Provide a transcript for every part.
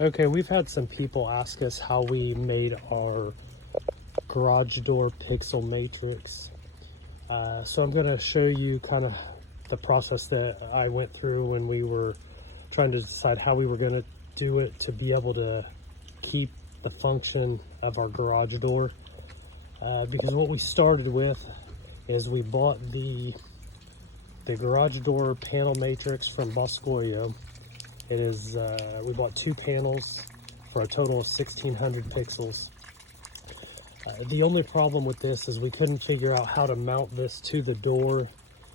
Okay, we've had some people ask us how we made our garage door pixel matrix. So I'm going to show you kind of the process that I went through when we were trying to decide how we were going to do it to be able to keep the function of our garage door. Because what we started with is we bought the garage door panel matrix from Boscoio. It is, we bought 2 panels for a total of 1600 pixels. The only problem with this is we couldn't figure out how to mount this to the door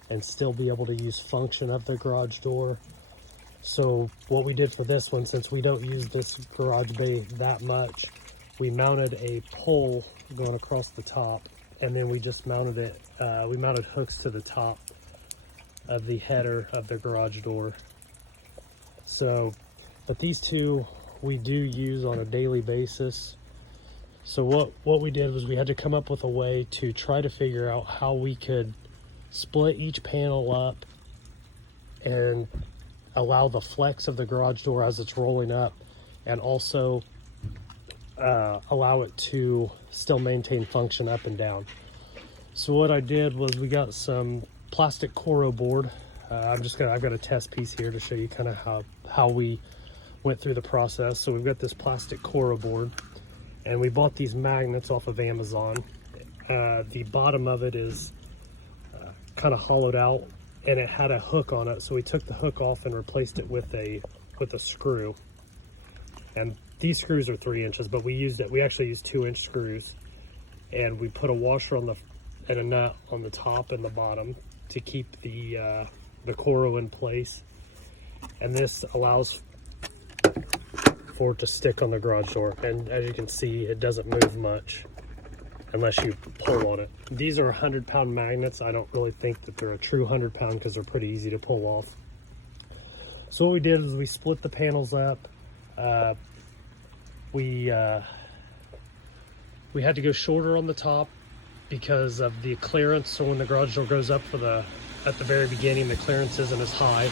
and still be able to use function of the garage door. So what we did for this one, since we don't use this garage bay that much, we mounted a pole going across the top, and then we just mounted it, we mounted hooks to the top of the header of the garage door. So, but these two we do use on a daily basis. So what we did was we had to come up with a way to try to figure out how we could split each panel up and allow the flex of the garage door as it's rolling up, and also allow it to still maintain function up and down. So what I did was we got some plastic Coro board. I've got a test piece here to show you kind of how we went through the process. So we've got this plastic Coro board, and we bought these magnets off of Amazon. The bottom of it is kind of hollowed out, and it had a hook on it. So we took the hook off and replaced it with a screw. And these screws are 3 inches, but we actually used 2-inch screws, and we put a washer and a nut on the top and the bottom to keep the Coro in place. And this allows for it to stick on the garage door, and as you can see, it doesn't move much unless you pull on it. These are 100-pound magnets. I don't really think that they're a true 100-pound because they're pretty easy to pull off. So what we did is we split the panels up. We had to go shorter on the top because of the clearance. So when the garage door goes up at the very beginning, the clearance isn't as high.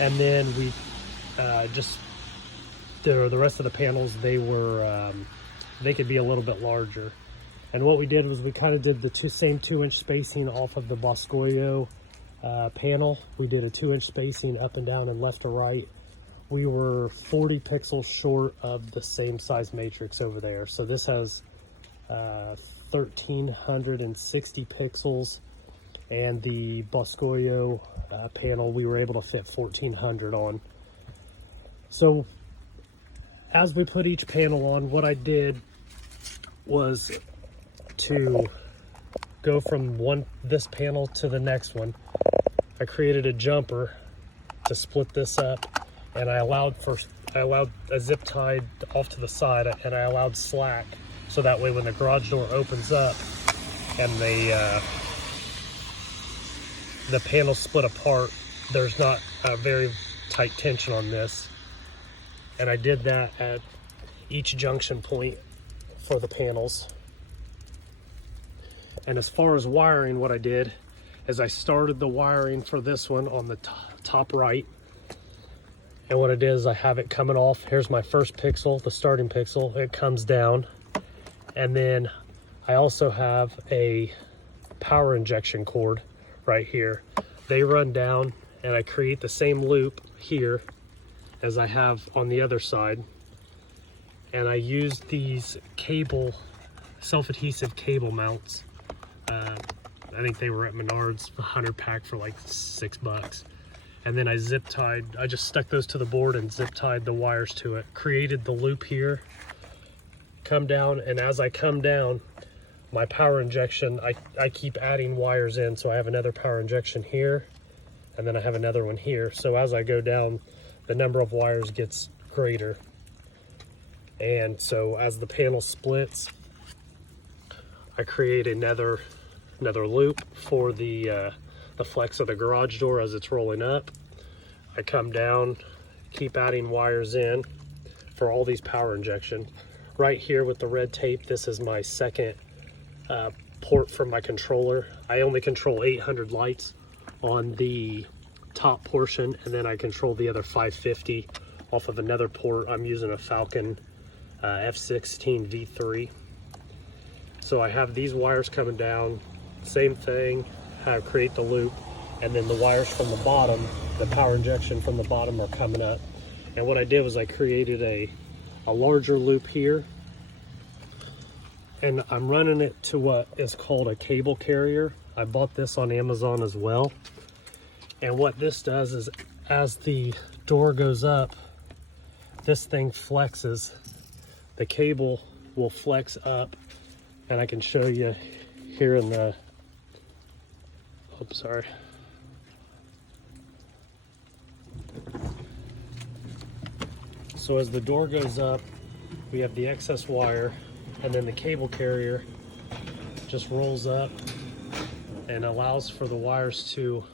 And then we the rest of the panels, they could be a little bit larger. And what we did was we kind of did the same 2-inch spacing off of the Boscoio panel. We did a 2-inch spacing up and down and left to right. We were 40 pixels short of the same size matrix over there. So this has 1360 pixels, and the Boscoio panel we were able to fit 1400 on. So as we put each panel on, what I did was to go from this panel to the next one. I created a jumper to split this up, and I allowed a zip tie off to the side, and I allowed slack, so that way when the garage door opens up and the panels split apart, there's not a very tight tension on this. And I did that at each junction point for the panels. And as far as wiring, what I did is I started the wiring for this one on the top right. And what it is, I have it coming off. Here's my first pixel, the starting pixel. It comes down. And then I also have a power injection cord right here. They run down, and I create the same loop here as I have on the other side. And I used these self-adhesive cable mounts. I think they were at Menards, 100 pack for like $6. And then I just stuck those to the board and zip tied the wires to it. Created the loop here, come down, and as I come down, my power injection, I keep adding wires in. So I have another power injection here, and then I have another one here. So as I go down, the number of wires gets greater. And so as the panel splits, I create another loop for the flex of the garage door as it's rolling up. I come down, keep adding wires in for all these power injections. Right here with the red tape, this is my second port from my controller. I only control 800 lights on the top portion, and then I control the other 550 off of another port. I'm using a Falcon F16 V3. So I have these wires coming down, same thing, create the loop, and then the wires from the bottom, the power injection from the bottom, are coming up. And what I did was I created a larger loop here, and I'm running it to what is called a cable carrier. I bought this on Amazon as well. And what this does is, as the door goes up, this thing flexes. The cable will flex up, and I can show you here in the, oops, sorry. So as the door goes up, we have the excess wire, and then the cable carrier just rolls up and allows for the wires to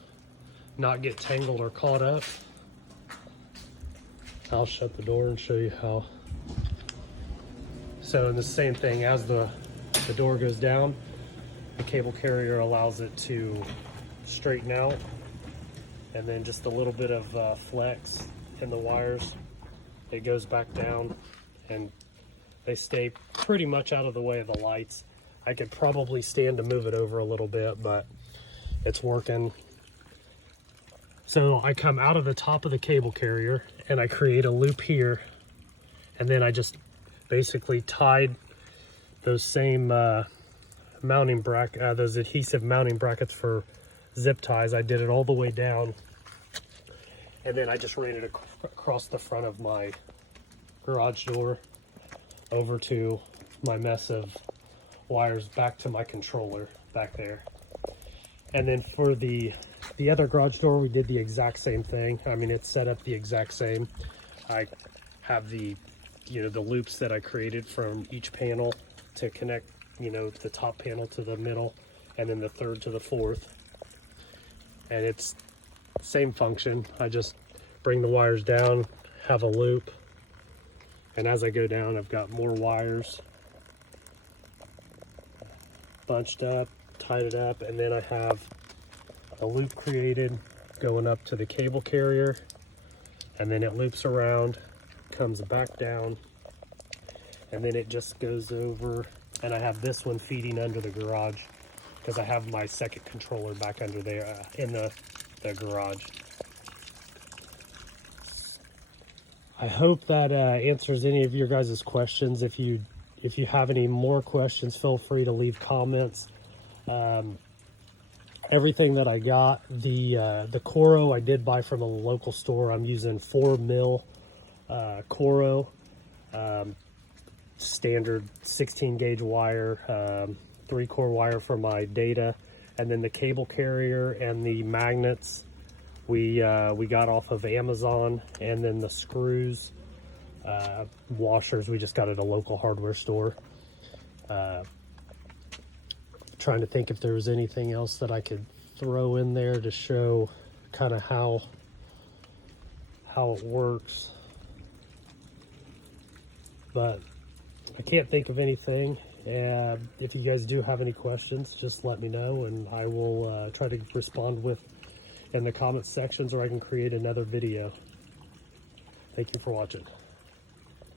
not get tangled or caught up. I'll shut the door and show you how. So in the same thing, as the door goes down, the cable carrier allows it to straighten out, and then just a little bit of flex in the wires, it goes back down, and they stay pretty much out of the way of the lights. I could probably stand to move it over a little bit, but it's working. So I come out of the top of the cable carrier and I create a loop here, and then I just basically tied those same mounting bracket, those adhesive mounting brackets for zip ties. I did it all the way down, and then I just ran it across the front of my garage door over to my mess of wires back to my controller back there. And then for the other garage door, we did the exact same thing. I mean, it's set up the exact same. I have the loops that I created from each panel to connect, the top panel to the middle, and then the third to the fourth. And it's same function. I just bring the wires down, have a loop, and as I go down, I've got more wires bunched up, tied it up, and then I have a loop created going up to the cable carrier, and then it loops around, comes back down, and then it just goes over, and I have this one feeding under the garage because I have my second controller back under there in the garage. I hope that answers any of your guys' questions. If you have any more questions, feel free to leave comments. Everything that I got, the Coro I did buy from a local store. I'm using 4mm Coro, standard 16 gauge wire, 3-core wire for my data, and then the cable carrier and the magnets we got off of Amazon, and then the screws, washers, we just got at a local hardware store. Trying to think if there was anything else that I could throw in there to show kind of how it works, but I can't think of anything. If you guys do have any questions, just let me know, and I will try to respond in the comment sections, or I can create another video. Thank you for watching.